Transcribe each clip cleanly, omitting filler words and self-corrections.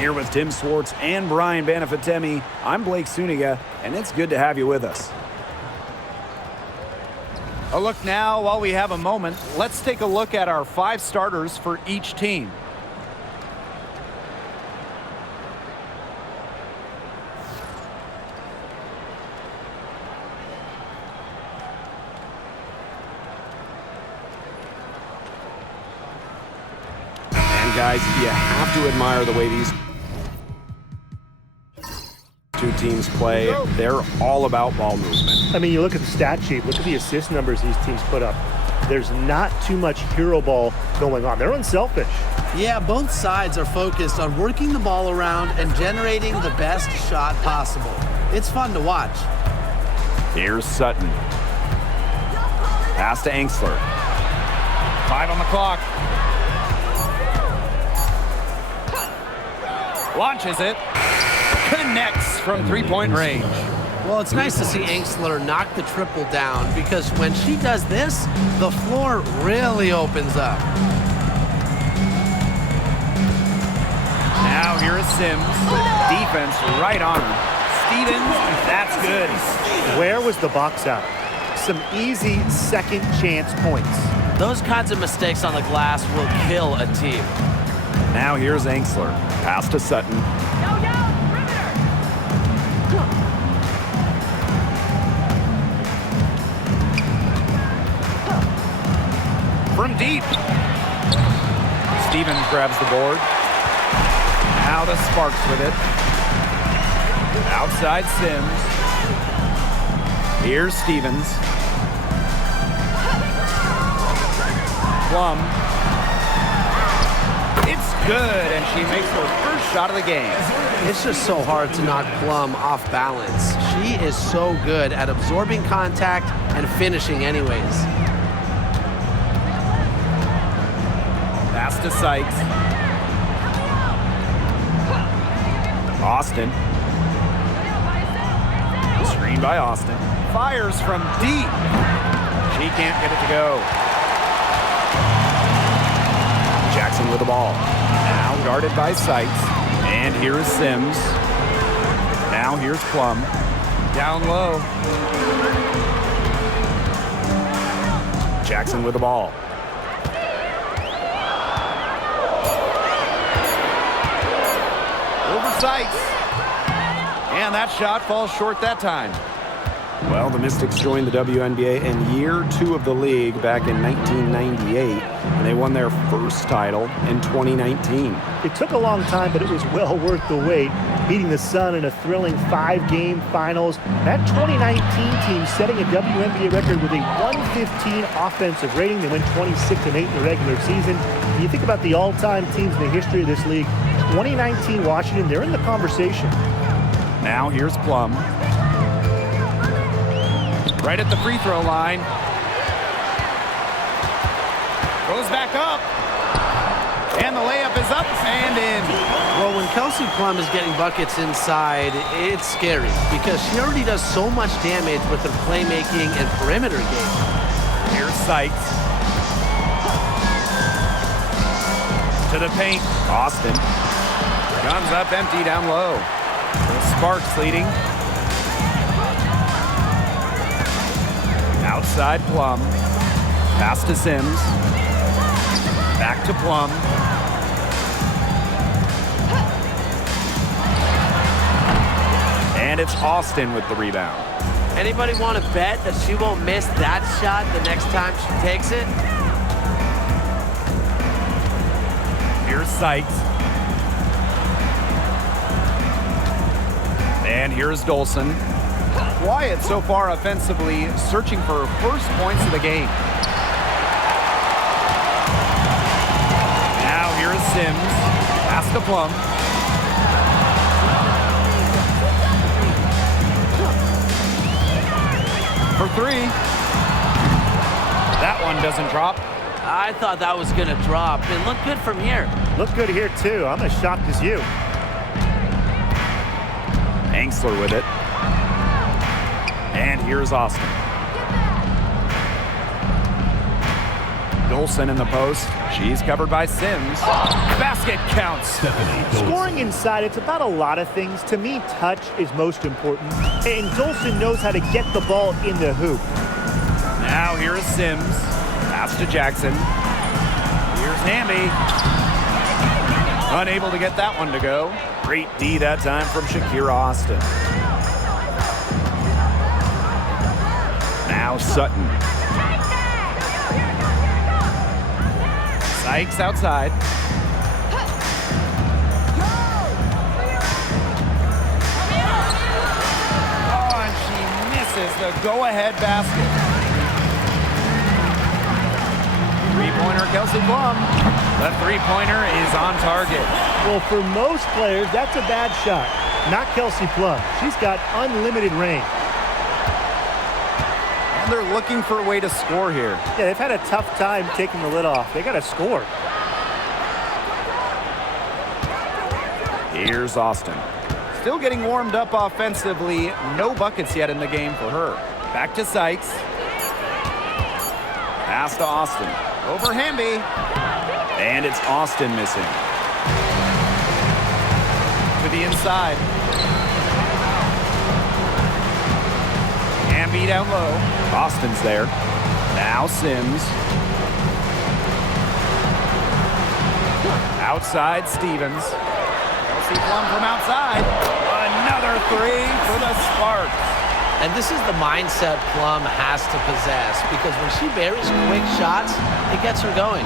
Here with Tim Swartz and Brian Banafitemi, I'm Blake Suniga, and it's good to have you with us. A look now, while we have a moment, let's take a look at our 5 starters for each team. And guys, you have to admire the way these two teams play. They're all about ball movement. I mean, you look at the stat sheet, look at the assist numbers these teams put up. There's not too much hero ball going on. They're unselfish. Yeah, both sides are focused on working the ball around and generating the best shot possible. It's fun to watch. Here's Sutton. Pass to Angsler. 5 on the clock. Launches it. Connects from three-point range. Well, it's nice to see Angsler knock the triple down because when she does this, the floor really opens up. Now here is Sims. Defense right on him. Stevens, that's good. Where was the box out? Some easy second chance points. Those kinds of mistakes on the glass will kill a team. Now here's Angsler. Pass to Sutton. From deep. Stevens grabs the board. Now the Sparks with it. Outside Sims. Here's Stevens. Plum. It's good, and she makes her first shot of the game. It's just so hard to knock Plum off balance. She is so good at absorbing contact and finishing anyways. Pass to Sykes. Austin. Screen by Austin. Fires from deep. She can't get it to go. Jackson with the ball. Now guarded by Sykes. And here is Sims. Now here's Plum. Down low. Jackson with the ball. Over Sykes. And that shot falls short that time. Well, the Mystics joined the WNBA in year 2 of the league back in 1998, and they won their first title in 2019. It took a long time, but it was well worth the wait, beating the Sun in a thrilling 5-game finals. That 2019 team setting a WNBA record with a 115 offensive rating. They went 26-8 in the regular season. When you think about the all-time teams in the history of this league, 2019 Washington, they're in the conversation. Now here's Plum. Right at the free throw line. Goes back up. And the layup is up and in. Well, when Kelsey Plum is getting buckets inside, it's scary because she already does so much damage with her playmaking and perimeter game. Here's Sykes. To the paint. Austin. Comes up empty down low. The Sparks leading. Outside Plum. Pass to Sims. Back to Plum. And it's Austin with the rebound. Anybody want to bet that she won't miss that shot the next time she takes it? Here's Sykes. And here's Dolson. Quiet so far offensively, searching for first points of the game. Now here is Sims. Pass to Plum. For 3. That one doesn't drop. I thought that was going to drop. It looked good from here. Looked good here, too. I'm as shocked as you. Angsler with it. And here's Austin. Dolson in the post. She's covered by Sims. Basket counts. Scoring inside, it's about a lot of things. To me, touch is most important. And Dolson knows how to get the ball in the hoop. Now here is Sims. Pass to Jackson. Here's Hamby. Unable to get that one to go. Great D that time from Shakira Austin. Now Sutton. Sykes outside. Oh, and she misses the go-ahead basket. Three-pointer, Kelsey Plum. The three-pointer is on target. Well, for most players, that's a bad shot. Not Kelsey Plum. She's got unlimited range. And they're looking for a way to score here. Yeah, they've had a tough time taking the lid off. They got to score. Here's Austin. Still getting warmed up offensively. No buckets yet in the game for her. Back to Sykes. Pass to Austin. Over Hamby. And it's Austin missing. To the inside. Hamby down low. Austin's there. Now Sims. Outside Stevens. Kelsey Plum from outside. Another three for the Sparks. And this is the mindset Plum has to possess, because when she buries quick shots, it gets her going.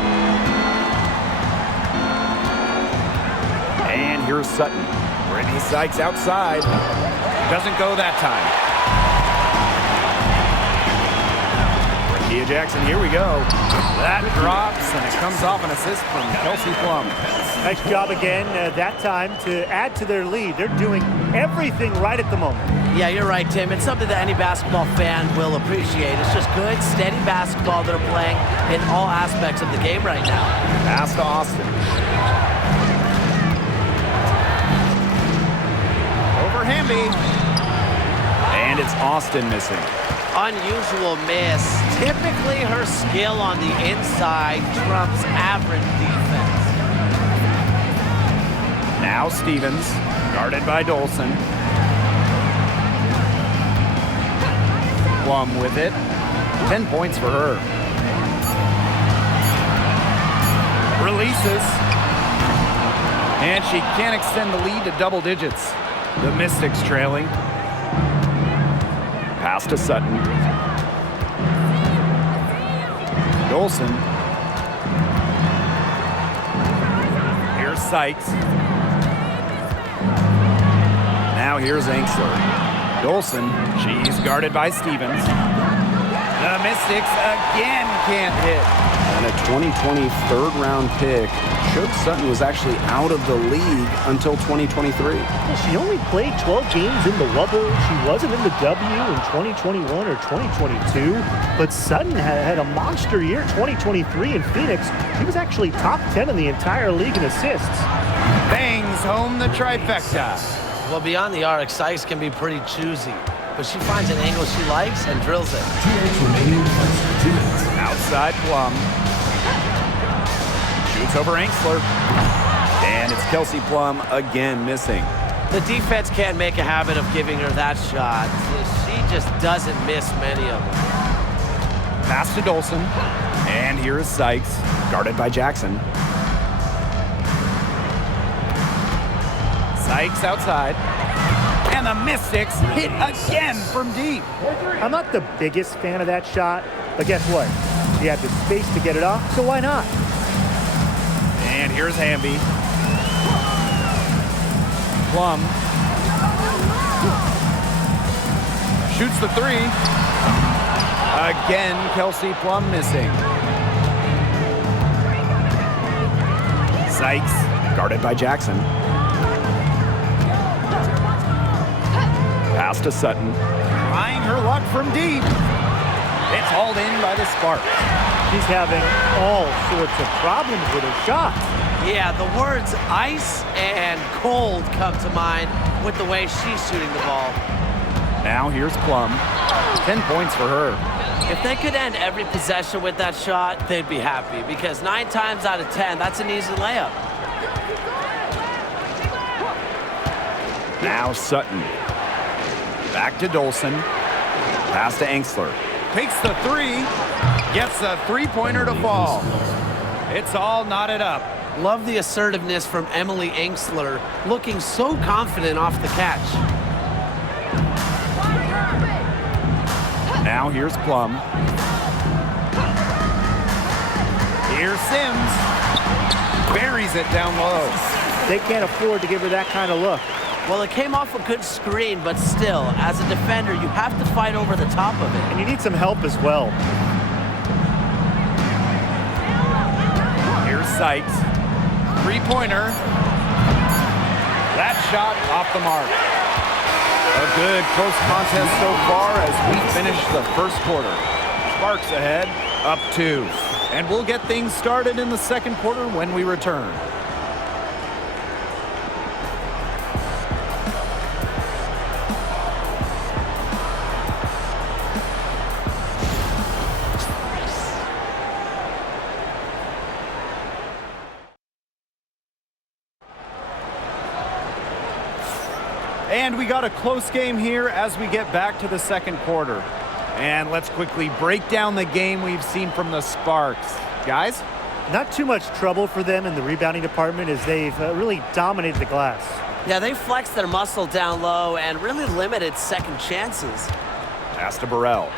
And here's Sutton. Brittany Sykes outside. Doesn't go that time. Kia Jackson, here we go. That drops, and it comes off an assist from Kelsey Plum. Nice job again that time to add to their lead. They're doing everything right at the moment. Yeah, you're right, Tim. It's something that any basketball fan will appreciate. It's just good, steady basketball that are playing in all aspects of the game right now. Pass to Austin. Over Hamby. And it's Austin missing. Unusual miss. Typically, her skill on the inside trumps average defense. Now Stevens, guarded by Dolson. Plum with it. 10 points for her. Releases. And she can't extend the lead to double digits. The Mystics trailing. Pass to Sutton. Dolson. Here's Sykes. Now here's Angsler. Dolson, she's guarded by Stevens. The Mystics again can't hit. And a 2020 third-round pick showed Sutton was actually out of the league until 2023. Well, she only played 12 games in the Wubble. She wasn't in the W in 2021 or 2022. But Sutton had a monster year 2023 in Phoenix. She was actually top 10 in the entire league in assists. Bangs home the trifecta. Well, beyond the arc, Sykes can be pretty choosy, but she finds an angle she likes and drills it. Outside Plum. Shoots over Angsler. And it's Kelsey Plum again missing. The defense can't make a habit of giving her that shot. She just doesn't miss many of them. Pass to Dolson. And here is Sykes, guarded by Jackson. Sykes outside. And the Mystics hit again from deep. I'm not the biggest fan of that shot, but guess what? She had the space to get it off, so why not? And here's Hamby. Plum. Shoots the three. Again, Kelsey Plum missing. Sykes, guarded by Jackson. Pass to Sutton. Trying her luck from deep. It's hauled in by the Sparks. She's having all sorts of problems with her shot. Yeah, the words ice and cold come to mind with the way she's shooting the ball. Now here's Plum. 10 points for her. If they could end every possession with that shot, they'd be happy because 9 times out of 10, that's an easy layup. Now Sutton. Back to Dolson. Pass to Angsler. Takes the three. Gets the three-pointer to fall. It's all knotted up. Love the assertiveness from Emily Angsler, looking so confident off the catch. Now here's Plum. Here's Sims. Buries it down low. They can't afford to give her that kind of look. Well, it came off a good screen, but still, as a defender, you have to fight over the top of it. And you need some help as well. Here's Sykes. Three-pointer. That shot off the mark. A good close contest so far as we finish the first quarter. Sparks ahead, up 2. And we'll get things started in the second quarter when we return. And we got a close game here as we get back to the second quarter. And let's quickly break down the game we've seen from the Sparks. Guys? Not too much trouble for them in the rebounding department as they've really dominated the glass. Yeah, they flexed their muscle down low and really limited second chances. Pass to Burrell.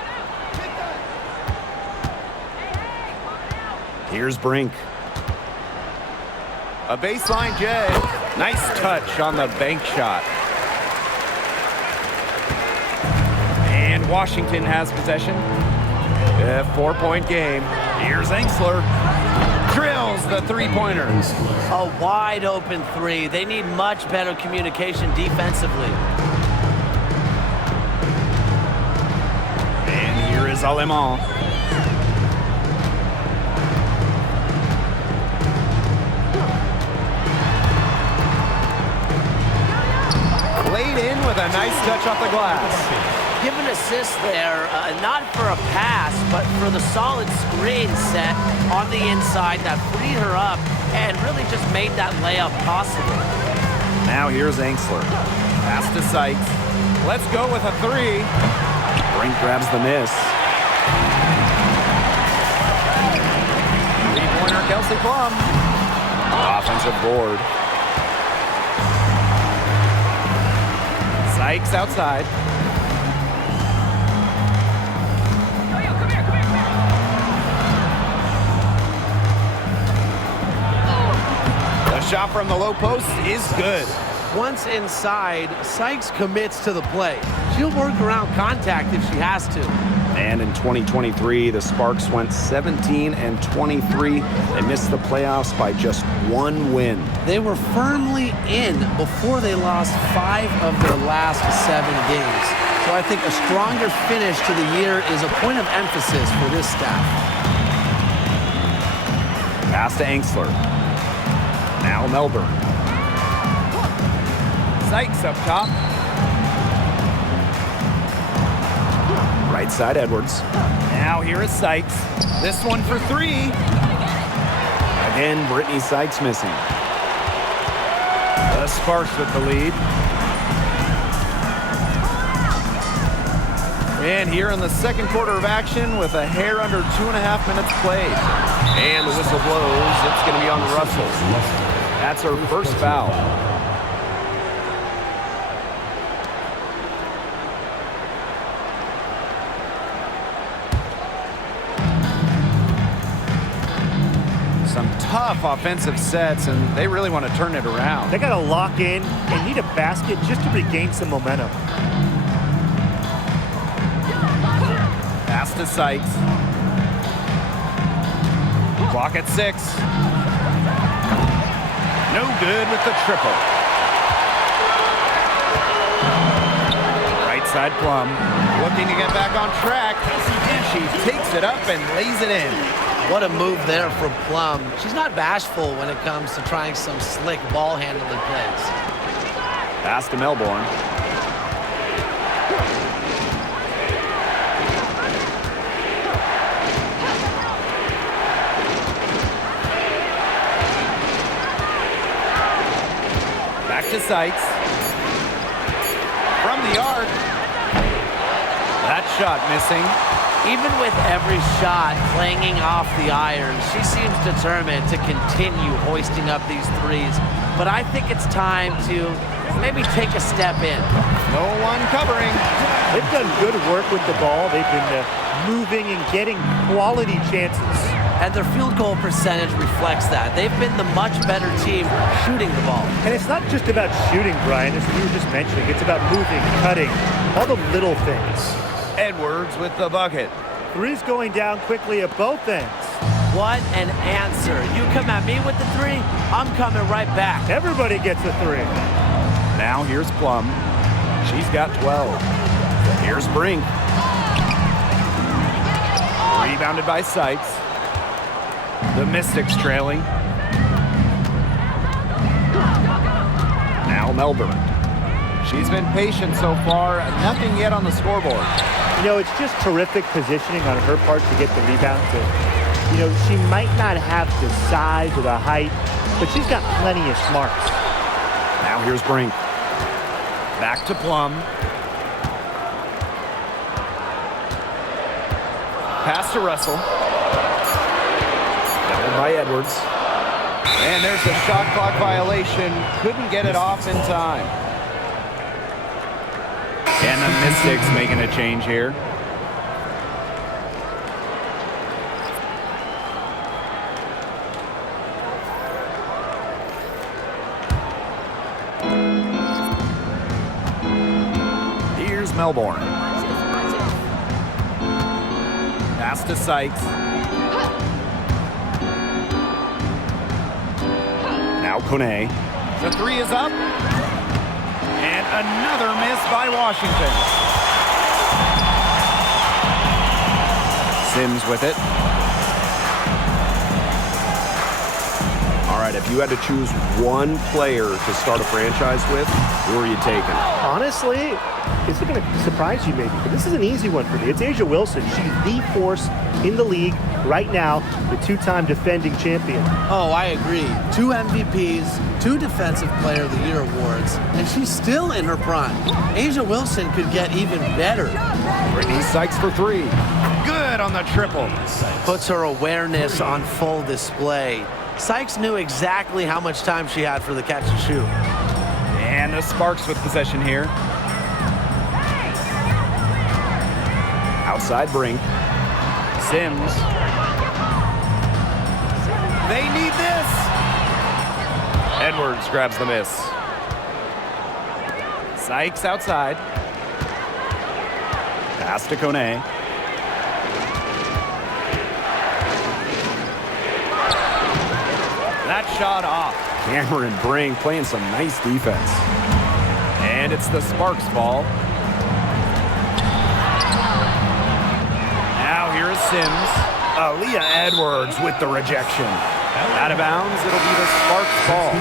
Here's Brink. A baseline J. Nice touch on the bank shot. And Washington has possession. A 4-point game. Here's Angsler. Drills the three-pointer. A wide open 3. They need much better communication defensively. And here is Alemán. Laid in with a nice touch off the glass. Give an assist there, not for a pass, but for the solid screen set on the inside that freed her up and really just made that layup possible. Now here's Angsler. Pass to Sykes. Let's go with a 3. Brink grabs the miss. Three-pointer Kelsey Plum. Offensive board. Sykes outside. The shot from the low post is good. Once inside, Sykes commits to the play. She'll work around contact if she has to. And in 2023, the Sparks went 17-23. They missed the playoffs by just 1 win. They were firmly in before they lost 5 of their last 7 games. So I think a stronger finish to the year is a point of emphasis for this staff. Pass to Angsler. Now Melbourne. Sykes up top. Right side Edwards. Now here is Sykes. This one for 3. Again, Brittany Sykes missing. The Sparks with the lead. And here in the second quarter of action with a hair under 2.5 minutes played. And the whistle blows. It's going to be on Russell. That's her first foul. Some tough offensive sets, and they really want to turn it around. They got to lock in and need a basket just to regain some momentum. Pass to Sykes. Clock at 6. No good with the triple. Right side Plum. Looking to get back on track. And she takes it up and lays it in. What a move there from Plum. She's not bashful when it comes to trying some slick ball handling plays. Pass to Melbourne. 2 to Sykes. From the arc. That shot missing. Even with every shot clanging off the iron, she seems determined to continue hoisting up these threes. But I think it's time to maybe take a step in. No one covering. They've done good work with the ball. They've been moving and getting quality chances. And their field goal percentage reflects that. They've been the much better team shooting the ball. And it's not just about shooting, Brian, as we were just mentioning. It's about moving, cutting, all the little things. Edwards with the bucket. Three's going down quickly at both ends. What an answer. You come at me with the three, I'm coming right back. Everybody gets a three. Now here's Plum. She's got 12. Here's Brink. Rebounded by Sykes. The Mystics trailing. Now Melbourne. She's been patient so far, nothing yet on the scoreboard. You know, it's just terrific positioning on her part to get the rebound. You know, she might not have the size or the height, but she's got plenty of smarts. Now here's Brink. Back to Plum. Pass to Russell. Doubled by Edwards. And there's a shot clock violation. Couldn't get it off in time. And the Mystics making a change here. Here's Melbourne. Pass to Sykes. Now Kone. The three is up. And another miss by Washington. Sims with it. All right, if you had to choose one player to start a franchise with, who are you taking? Honestly, this is going to surprise you maybe, but this is an easy one for me. It's A'ja Wilson. She's the force in the league right now, the two-time defending champion. Oh, I agree. 2 MVPs, 2 Defensive Player of the Year awards, and she's still in her prime. A'ja Wilson could get even better. Brittany Sykes for 3. Good on the triple. Puts her awareness on full display. Sykes knew exactly how much time she had for the catch and shoot. And the Sparks with possession here. Outside Brink. Sims. They need this. Edwards grabs the miss. Sykes outside. Pass to Kone. That shot off. Cameron Brink playing some nice defense. And it's the Sparks ball. Now here's Sims. Aaliyah Edwards with the rejection. Out of bounds, it'll be the Sparks ball.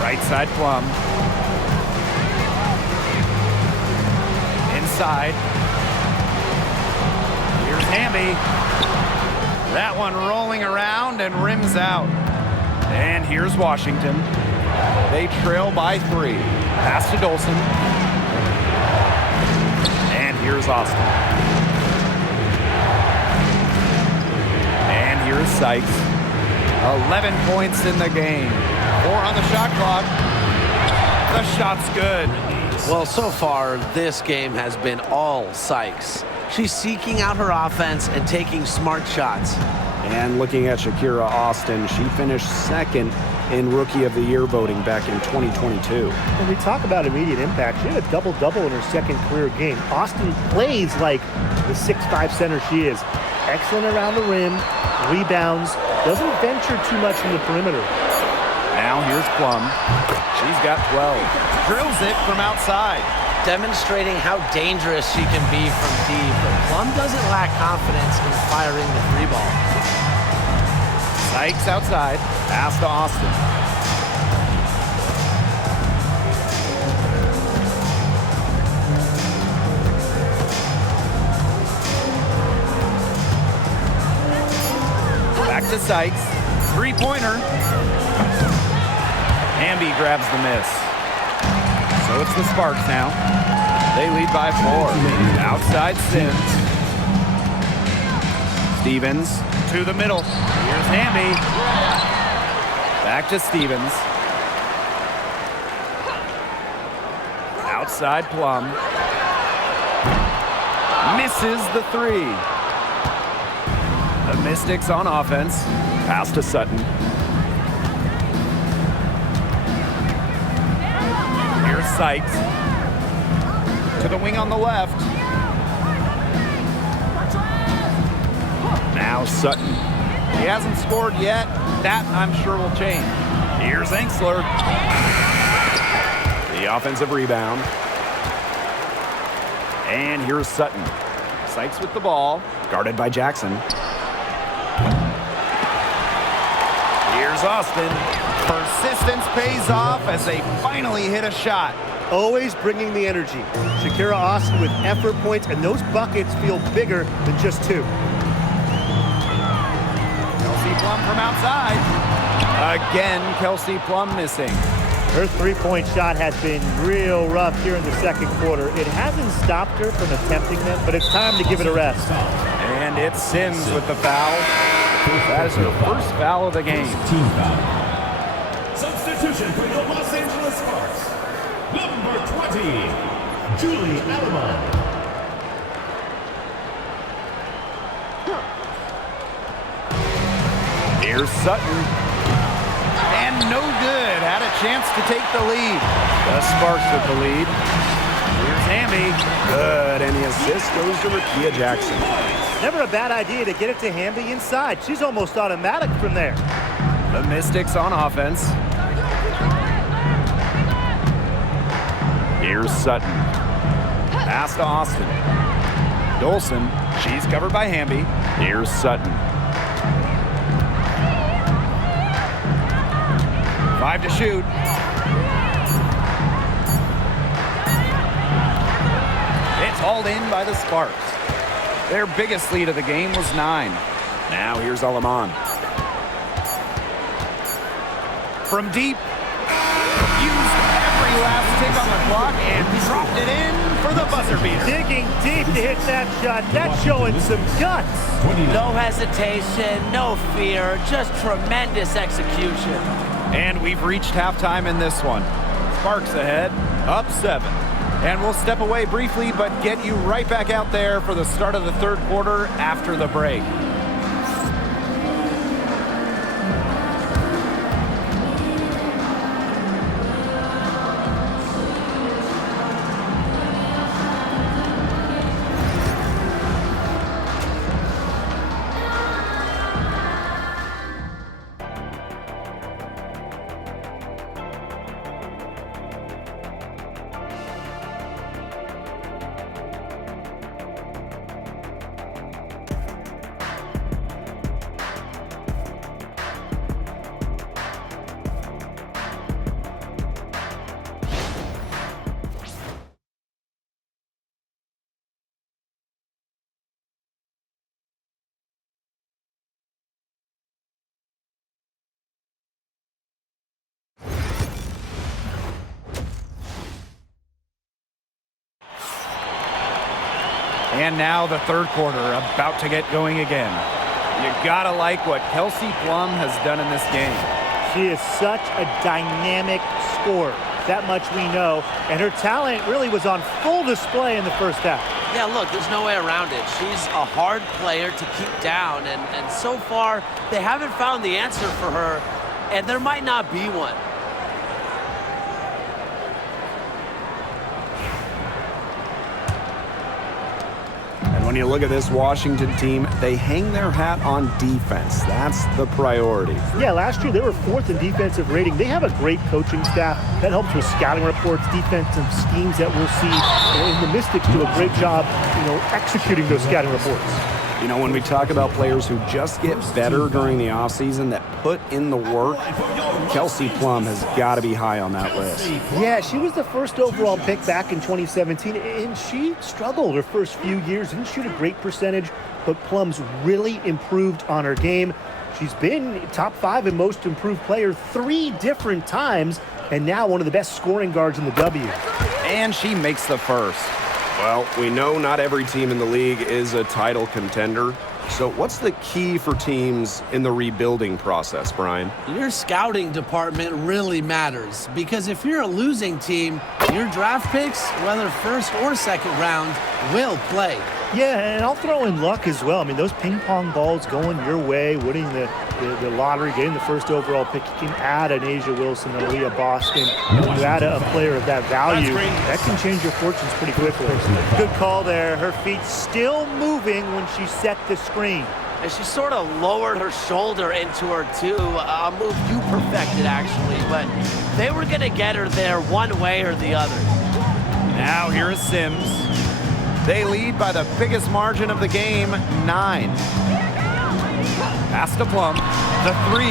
Right side Plum. Inside. Here's Hamby. That one rolling around and rims out. And here's Washington. They trail by 3. Pass to Dolson. And here's Austin. And here's Sykes. 11 points in the game. 4 on the shot clock. The shot's good. Well, so far, this game has been all Sykes. She's seeking out her offense and taking smart shots. And looking at Shakira Austin, she finished 2nd in Rookie of the Year voting back in 2022. When we talk about immediate impact, she had a double-double in her 2nd career game. Austin plays like the 6'5" center she is. Excellent around the rim, rebounds, doesn't venture too much from the perimeter. Now here's Plum. She's got 12. Drills it from outside. Demonstrating how dangerous she can be from deep. But Plum doesn't lack confidence in firing the 3 ball. Sykes outside. Pass to Austin. Back to Sykes. Three-pointer. Hamby grabs the miss. So it's the Sparks now. They lead by 4. Outside Sims. Stevens to the middle. Here's Hamby. Back to Stevens. Outside Plum. Misses the 3. The Mystics on offense. Pass to Sutton. Here's Sykes. To the wing on the left. Now Sutton. He hasn't scored yet. That, I'm sure, will change. Here's Enksler. The offensive rebound. And here's Sutton. Sykes with the ball. Guarded by Jackson. Here's Austin. Persistence pays off as they finally hit a shot. Always bringing the energy. Shakira Austin with effort points, and those buckets feel bigger than just 2. Kelsey Plum from outside. Again, Kelsey Plum missing. Her three-point shot has been real rough here in the second quarter. It hasn't stopped her from attempting them, but it's time to give it a rest. And it's Sims with the foul. That is her first foul of the game. Team foul. Substitution for the Los Angeles Sparks. Number 20, Julie Alamon. Here's Sutton. And no good. Had a chance to take the lead. The Sparks with the lead. Here's Hamby. Good. And the assist goes to Rakia Jackson. Never a bad idea to get it to Hamby inside. She's almost automatic from there. The Mystics on offense. Here's Sutton. Pass to Austin. Dolson. She's covered by Hamby. Here's Sutton. 5 to shoot. It's hauled in by the Sparks. Their biggest lead of the game was 9. Now here's Alaman. From deep. Used every last tick on the clock and dropped it in for the buzzer beater. Digging deep to hit that shot. That's showing some guts. No hesitation, no fear, just tremendous execution. And we've reached halftime in this one. Sparks ahead, up 7. And we'll step away briefly, but get you right back out there for the start of the third quarter after the break. And now the third quarter, about to get going again. You gotta like what Kelsey Plum has done in this game. She is such a dynamic scorer. That much we know. And her talent really was on full display in the first half. Yeah, look, there's no way around it. She's a hard player to keep down, and so far, they haven't found the answer for her, and there might not be one. When you look at this Washington team, they hang their hat on defense. That's the priority. Yeah, last year they were 4th in defensive rating. They have a great coaching staff that helps with scouting reports, defensive schemes that we'll see. And the Mystics do a great job, executing those scouting reports. You know, when we talk about players who just get better during the offseason, that put in the work, Kelsey Plum has got to be high on that list. Yeah, she was the first overall pick back in 2017, and she struggled her first few years. Didn't shoot a great percentage, but Plum's really improved on her game. She's been top 5 in most improved player 3 different times, and now one of the best scoring guards in the W. And she makes the first. Well, we know not every team in the league is a title contender. So what's the key for teams in the rebuilding process, Brian? Your scouting department really matters, because if you're a losing team, your draft picks, whether first or second round, will play. Yeah, and I'll throw in luck as well. I mean, those ping pong balls going your way, winning the lottery, getting the first overall pick. You can add an Asia Wilson, an Aaliyah Boston. You add a player of that value, that can change your fortunes pretty quickly. Good call there. Her feet still moving when she set the screen. And she sort of lowered her shoulder into her, too. A move you perfected, actually. But they were going to get her there one way or the other. Now here is Sims. They lead by the biggest margin of the game, 9. Pass to Plum, the 3.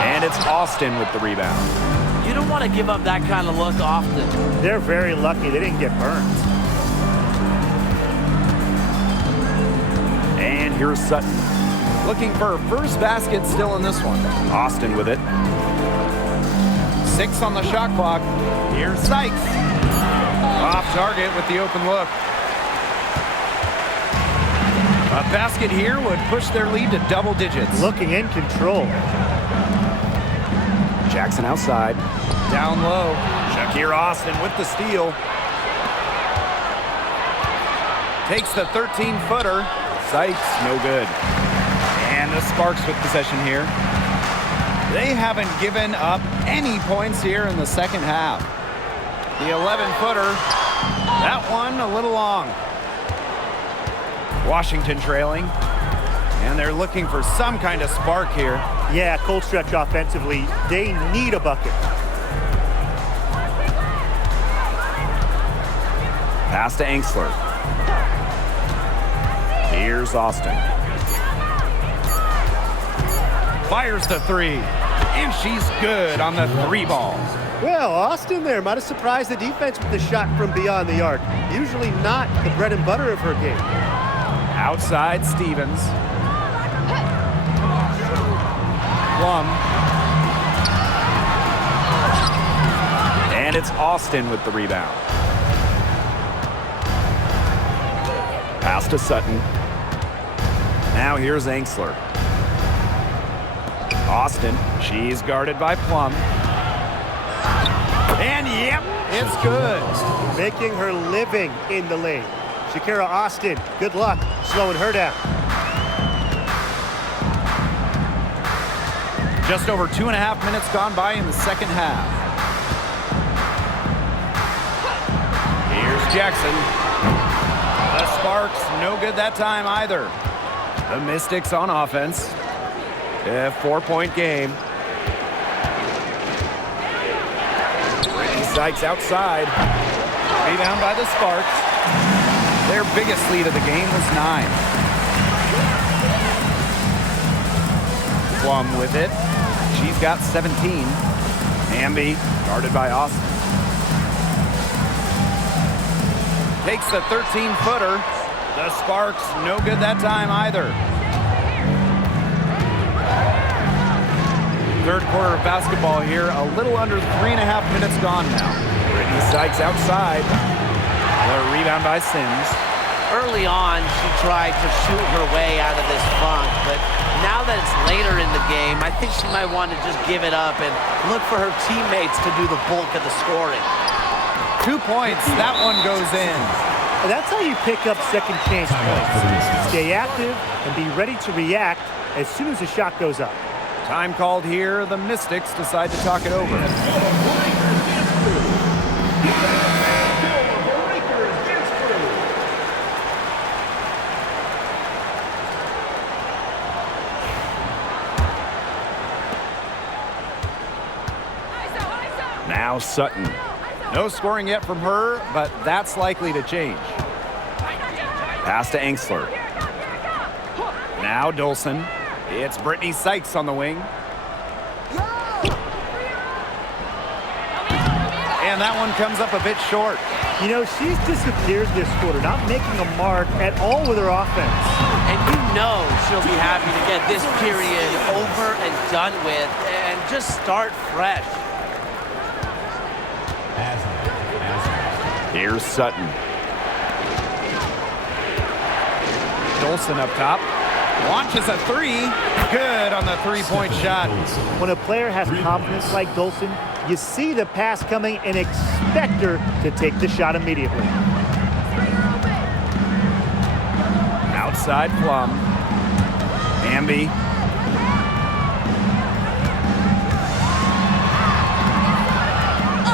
And it's Austin with the rebound. You don't want to give up that kind of look often. They're very lucky they didn't get burned. And here's Sutton. Looking for her first basket still in this one. Austin with it. 6 on the shot clock. Here's Sykes. Off target with the open look. A basket here would push their lead to double digits. Looking in control. Jackson outside. Down low. Shakir Austin with the steal. Takes the 13-footer. Sykes, no good. And the Sparks with possession here. They haven't given up any points here in the second half. The 11-footer, that one a little long. Washington trailing, and they're looking for some kind of spark here. Yeah, cold stretch offensively. They need a bucket. Pass to Angsler. Here's Austin. Fires the 3, and she's good on the 3 ball. Well, Austin there might have surprised the defense with the shot from beyond the arc. Usually not the bread and butter of her game. Outside Stevens. Plum. And it's Austin with the rebound. Pass to Sutton. Now here's Angsler. Austin, she's guarded by Plum. And yep, it's good. Making her living in the lane. Shakira Austin, good luck slowing her down. Just over 2.5 minutes gone by in the second half. Here's Jackson. The Sparks, no good that time either. The Mystics on offense. A 4-point game. Sykes outside. Rebound by the Sparks. Their biggest lead of the game was 9. Plum with it. She's got 17. Hamby guarded by Austin. Takes the 13-footer. The Sparks no good that time either. Third quarter of basketball here, a little under 3.5 minutes gone now. Brittany Sykes outside. The rebound by Sims. Early on, she tried to shoot her way out of this funk, but now that it's later in the game, I think she might want to just give it up and look for her teammates to do the bulk of the scoring. 2 points, that one goes in. And that's how you pick up second chance points. Stay active and be ready to react as soon as the shot goes up. Time called here. The Mystics decide to talk it over. Now Sutton. No scoring yet from her, but that's likely to change. Pass to Angsler. Now Dolson. It's Brittany Sykes on the wing. And that one comes up a bit short. You know, she's disappeared this quarter, not making a mark at all with her offense. And you know she'll be happy to get this period over and done with and just start fresh. Here's Sutton. Dolson up top. Launches a three. Good on the three-point shot. When a player has confidence like Dolson, you see the pass coming and expect her to take the shot immediately. Outside Plum. Amby.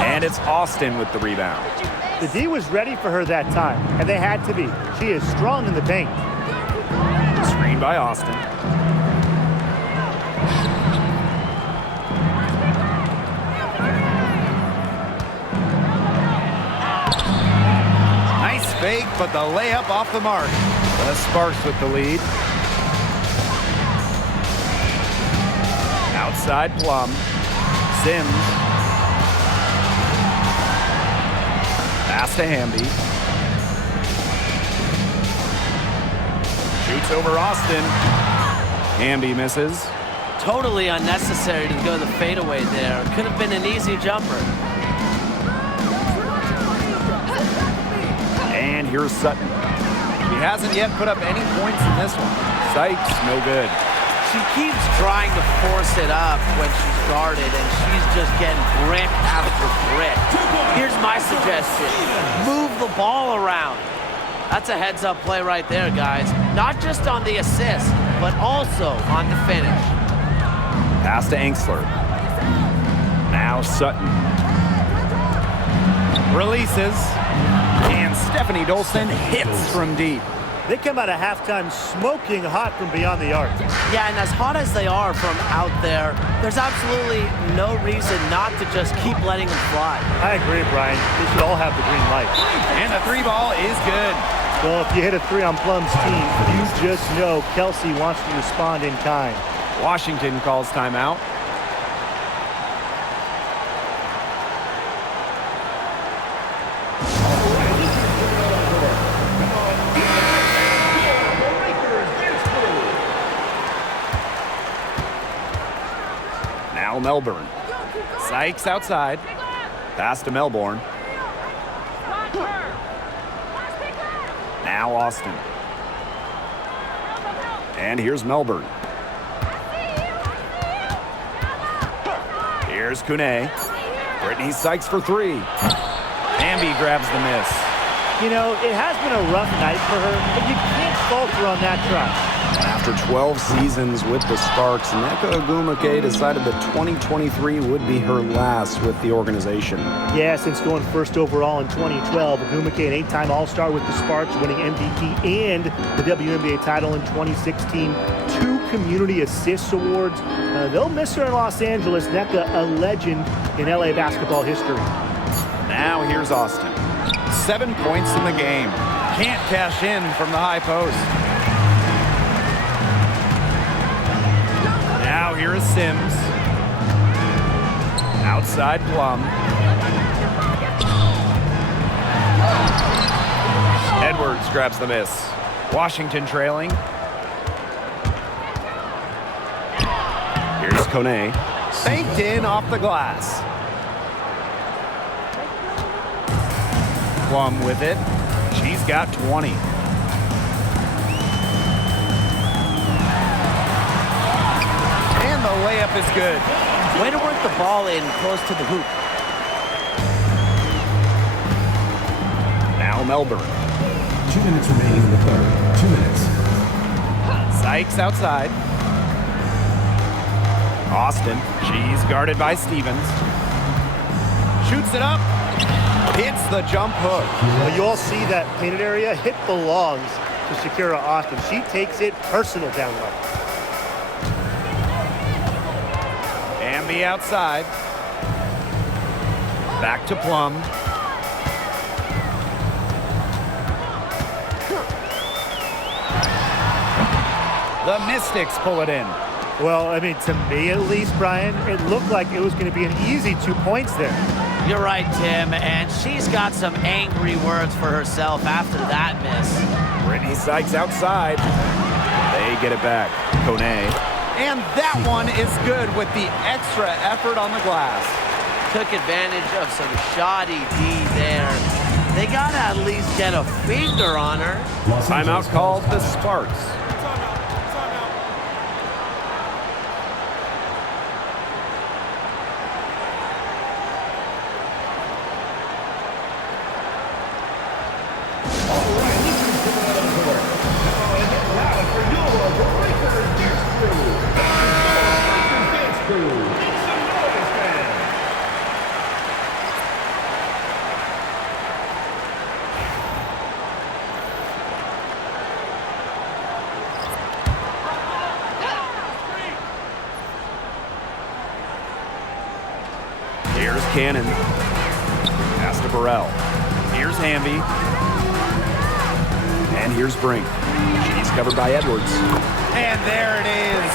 And it's Austin with the rebound. The D was ready for her that time, and they had to be. She is strong in the paint. Screen by Austin. Nice fake, but the layup off the mark. The Sparks with the lead. Outside Plum. Sims. Pass to Hamby. Shoots over Austin. Hamby misses. Totally unnecessary to go the fadeaway there. Could have been an easy jumper. And here's Sutton. He hasn't yet put up any points in this one. Sykes, no good. She keeps trying to force it up when she's guarded, and she's just getting brick after brick. Here's my suggestion. Move the ball around. That's a heads-up play right there, guys. Not just on the assist, but also on the finish. Pass to Angsler. Now Sutton. Releases. And Stephanie Dolson hits from deep. They come out of halftime smoking hot from beyond the arc. Yeah, and as hot as they are from out there, there's absolutely no reason not to just keep letting them fly. I agree, Brian. They should all have the green light. And the three ball is good. Well, if you hit a three on Plum's team, you just know Kelsey wants to respond in kind. Washington calls timeout. Now Melbourne. Sykes outside. Pass to Melbourne. Now Austin. And here's Melbourne. Here's Kune. Brittany Sykes for three. Amby grabs the miss. You know, it has been a rough night for her, but you can't falter on that try. After 12 seasons with the Sparks, Nneka Ogwumike decided that 2023 would be her last with the organization. Yeah, since going first overall in 2012, Ogwumike, an 8-time All-Star with the Sparks, winning MVP and the WNBA title in 2016, 2 Community Assists Awards. They'll miss her in Los Angeles. Nneka, a legend in LA basketball history. Now here's Austin. 7 points in the game. Can't cash in from the high post. Now here is Sims. Outside Plum. Edwards grabs the miss. Washington trailing. Here's Kone. Banked in off the glass. Plum with it. She's got 20. And the layup is good. Way to work the ball in close to the hoop. Now Melbourne. 2 minutes remaining in the third. 2 minutes. Sykes outside. Austin. She's guarded by Stevens. Shoots it up. Hits the jump hook. Well, you all see that painted area. It belongs to Shakira Austin. She takes it personal down low. Amby outside. Back to Plum. The Mystics pull it in. Well, I mean, to me at least, Brian, it looked like it was going to be an easy 2 points there. You're right, Tim, and she's got some angry words for herself after that miss. Brittany Sykes outside. They get it back. Kone. And that one is good with the extra effort on the glass. Took advantage of some shoddy D there. They got to at least get a finger on her. Timeout called the Sparks. Here's Cannon. Pass to Burrell. Here's Hamby. And here's Brink. She's covered by Edwards. And there it is.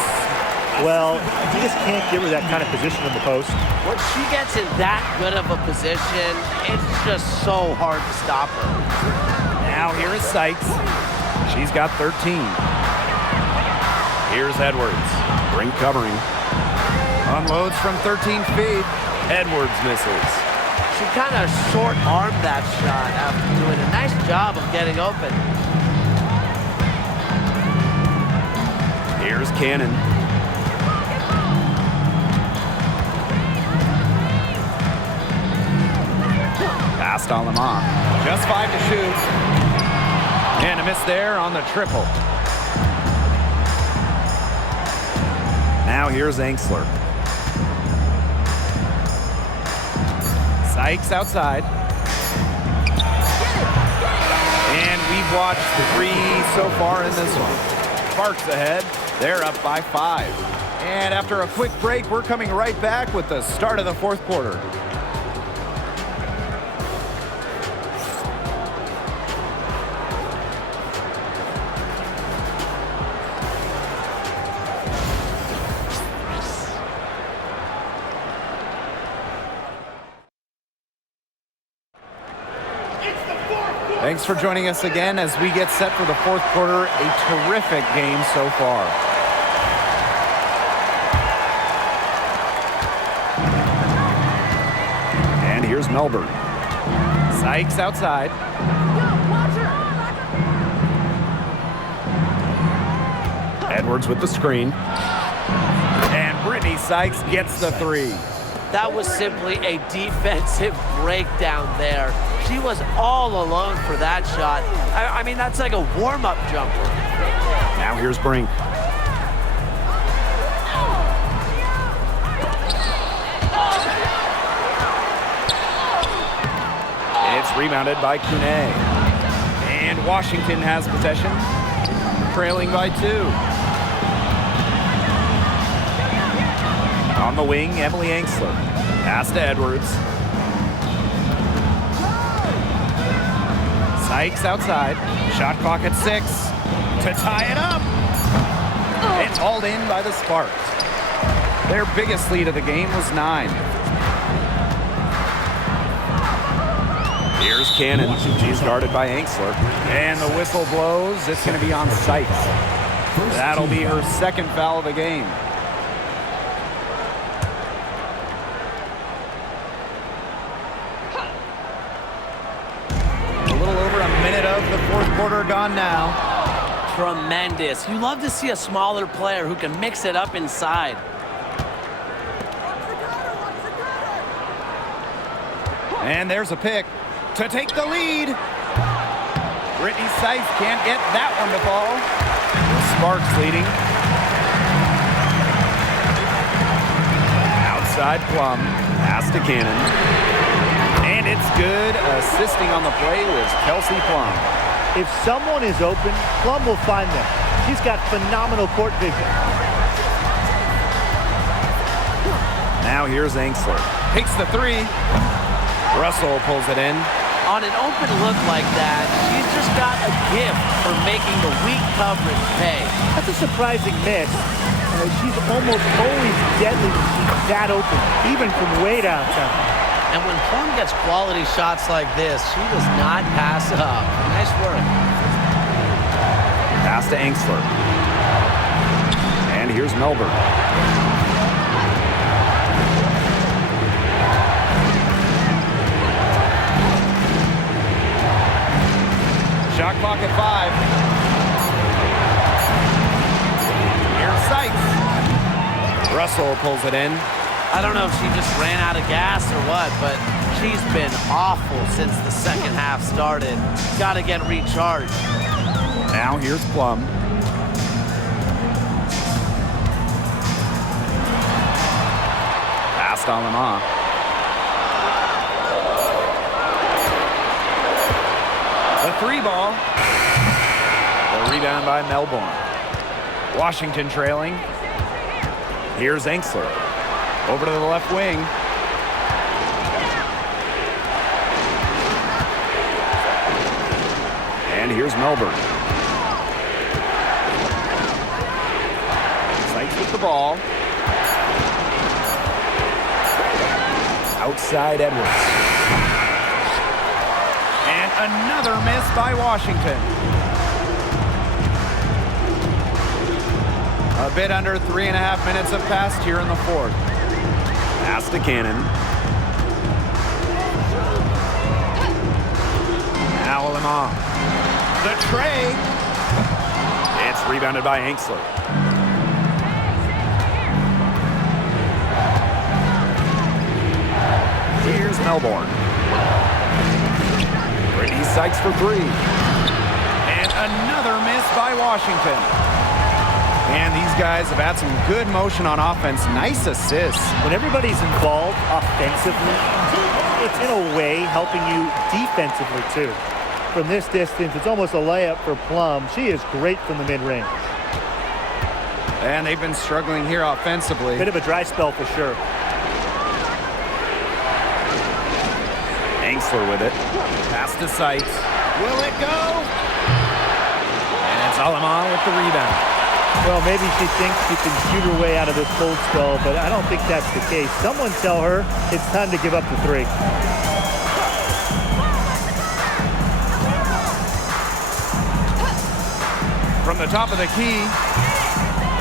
Well, you just can't give her that kind of position in the post. When she gets in that good of a position, it's just so hard to stop her. Now here is Sykes. She's got 13. Here's Edwards. Brink covering. Unloads from 13 feet. Edwards misses. She kind of short-armed that shot after doing a nice job of getting open. Here's Cannon. Passed on Lamont. Just 5 to shoot. And a miss there on the triple. Now here's Angsler. Sykes outside. And we've watched 3 so far in this one. Sparks ahead. They're up by 5. And after a quick break, we're coming right back with the start of the fourth quarter. Thanks for joining us again as we get set for the fourth quarter. A terrific game so far. And here's Melbourne. Sykes outside. Edwards with the screen. And Brittany Sykes gets the 3. That was simply a defensive breakdown there. She was all alone for that shot. I mean, that's like a warm-up jumper. Now here's Brink. It's rebounded by Kune. And Washington has possession, trailing by 2. On the wing, Emily Angsler. Pass to Edwards. Sykes outside. Shot clock at 6. To tie it up. It's hauled in by the Sparks. Their biggest lead of the game was 9. Here's Cannon. She's guarded by Angsler. And the whistle blows. It's going to be on Sykes. That'll be her second foul of the game. Quarter gone now. Tremendous. You love to see a smaller player who can mix it up inside. And there's a pick to take the lead. Brittany Sykes can't get that one to fall. Sparks leading. Outside Plum. Pass to Cannon. And it's good. Assisting on the play was Kelsey Plum. If someone is open, Plum will find them. She's got phenomenal court vision. Now here's Angsler. Takes the 3. Russell pulls it in. On an open look like that, she's just got a gift for making the weak coverage pay. That's a surprising miss. She's almost always deadly when she's that open, even from way downtown. And when Plum gets quality shots like this, she does not pass up. Nice work. Pass to Angsler. And here's Melbourne. Shot clock at 5. Here's Sykes. Russell pulls it in. I don't know if she just ran out of gas or what, but she's been awful since the second half started. Got to get recharged. Now here's Plum. Pass to Alama. The 3 ball. The rebound by Melbourne. Washington trailing. Here's Angsler. Over to the left wing. And here's Melbourne. Sykes with the ball. Outside Edwards. And another miss by Washington. A bit under 3.5 minutes have passed here in the fourth. Pass to Cannon. Now Lemon. The tray. It's rebounded by Angsler. Here's Melbourne. Brittany Sykes for 3. And another miss by Washington. And these guys have had some good motion on offense. Nice assists. When everybody's involved offensively, it's in a way helping you defensively too. From this distance, it's almost a layup for Plum. She is great from the mid-range. And they've been struggling here offensively. Bit of a dry spell for sure. Angsler with it. Pass to Sykes. Will it go? And it's Alama with the rebound. Well, maybe she thinks she can shoot her way out of this cold spell, but I don't think that's the case. Someone tell her it's time to give up the 3. From the top of the key,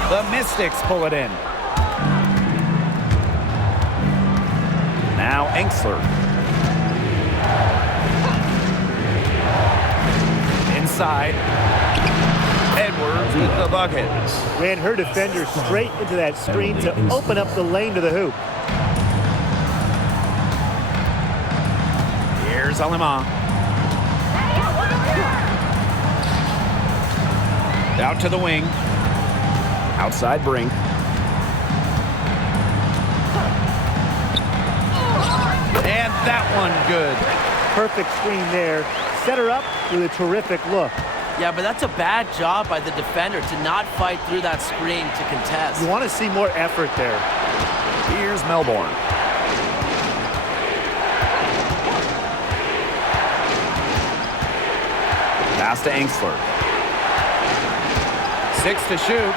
the Mystics pull it in. Now Angsler. Inside. Edwards with the bucket. Ran her defender straight into that screen to open up the lane to the hoop. Here's Alima. Out to the wing. Outside Brink. And that one good. Perfect screen there. Set her up with a terrific look. Yeah, but that's a bad job by the defender to not fight through that screen to contest. You want to see more effort there. Here's Melbourne. Pass to Angsler. 6 to shoot.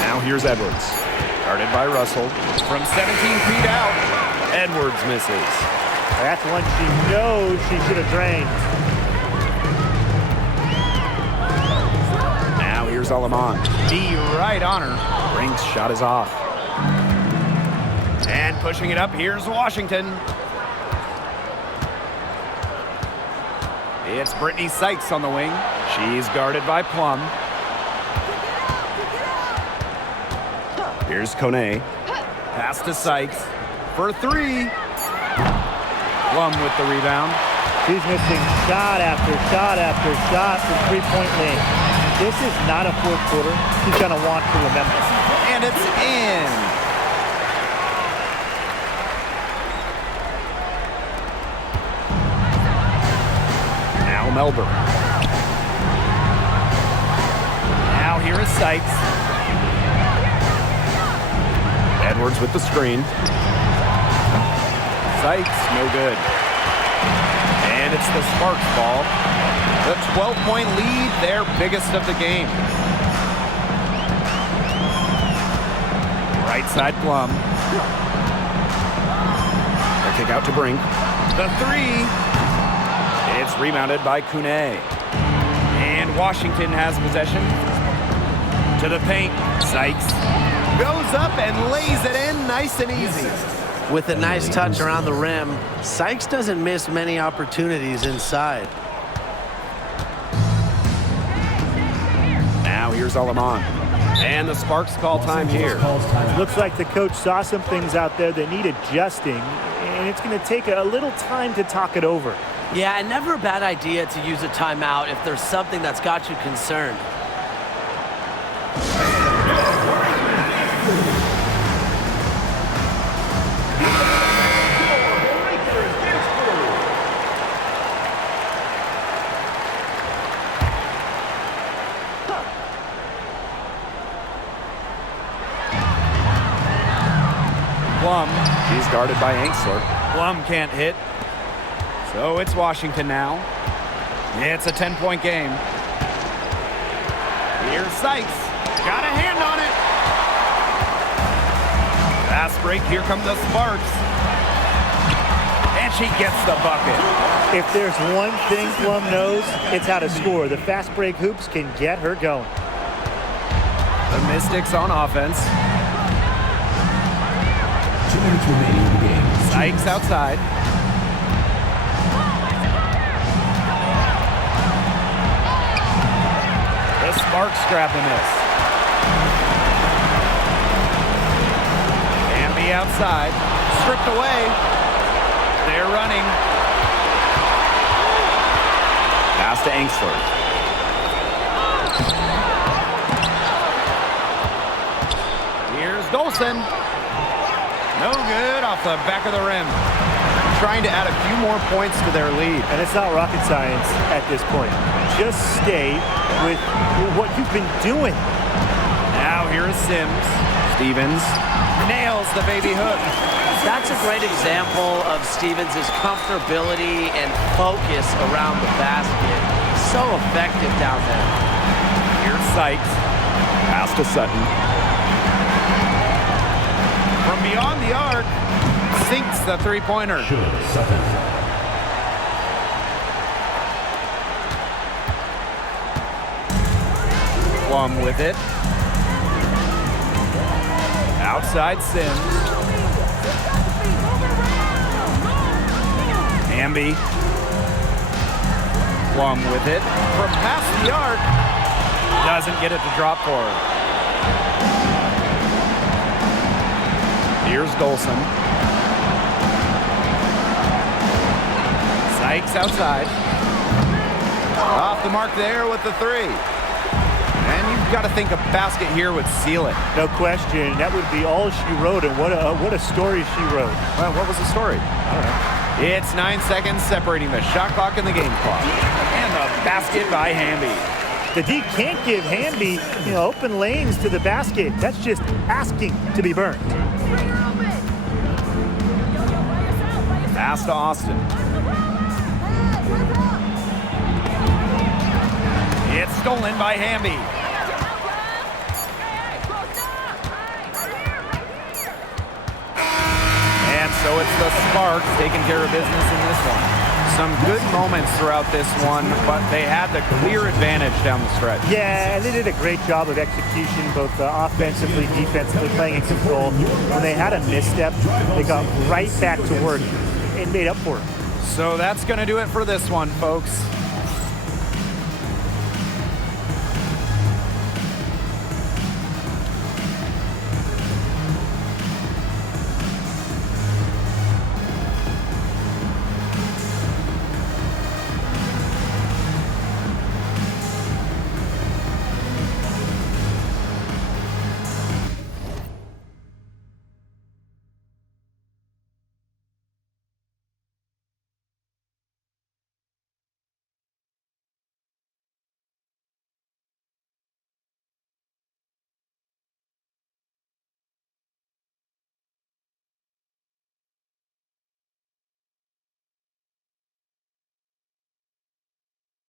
Now here's Edwards. Guarded by Russell. From 17 feet out, Edwards misses. That's one she knows she should have drained. Now here's Alaman. D right on her. Brink's shot is off. And pushing it up, here's Washington. It's Brittany Sykes on the wing. She's guarded by Plum. Here's Kone. Pass to Sykes for 3. Plum with the rebound. She's missing shot after shot after shot from three-point lane. This is not a fourth quarter she's going to want to remember. And it's in. Now Melbourne. Now here is Sykes. Edwards with the screen. Sykes, no good. it's the Sparks ball. The 12-point lead, their biggest of the game. Right side Plum. The kick out to Brink. The three. It's rebounded by Kune. And Washington has possession. To the paint. Sykes goes up and lays it in nice and easy. With a nice touch around the rim, Sykes doesn't miss many opportunities inside. Now here's Alaman. And the Sparks call time here. Looks like the coach saw some things out there that need adjusting, and it's going to take a little time to talk it over. Yeah, and never a bad idea to use a timeout if there's something that's got you concerned. Plum, she's guarded by Angsler. Plum can't hit. So it's Washington now. It's a 10-point game. Here's Sykes. Got a hand on it. Fast break. Here come the Sparks. And she gets the bucket. If there's one thing Plum knows, it's how to score. The fast break hoops can get her going. The Mystics on offense. 2 minutes remaining in the game. Sykes outside. The Sparks grab the miss. Amby outside. Stripped away. They're running. Pass to Angsler. Here's Dolson. No good off the back of the rim. Trying to add a few more points to their lead. And it's not rocket science at this point. Just stay with what you've been doing. Now here is Sims. Stevens nails the baby hook. That's a great example of Stevens' comfortability and focus around the basket. So effective down there. Here's Sykes. Pass to Sutton. From beyond the arc, sinks the three-pointer. Plum with it. Outside Sims. Amby. Plum with it. From past the arc. Doesn't get it to drop for her. Here's Dolson. Sykes outside. Off the mark there with the three. And you've got to think a basket here would seal it. No question. That would be all she wrote, and what a story she wrote. Well, what was the story? I don't know. It's 9 seconds separating the shot clock and the game clock. And the basket by Hamby. The D can't give Hamby, open lanes to the basket. That's just asking to be burned. Pass to Austin. It's stolen by Hamby. And so it's the Sparks taking care of business in this one. Some good moments throughout this one, but they had the clear advantage down the stretch. Yeah, they did a great job of execution, both offensively, defensively, playing in control. When they had a misstep, they got right back to work and made up for it. So that's going to do it for this one, folks.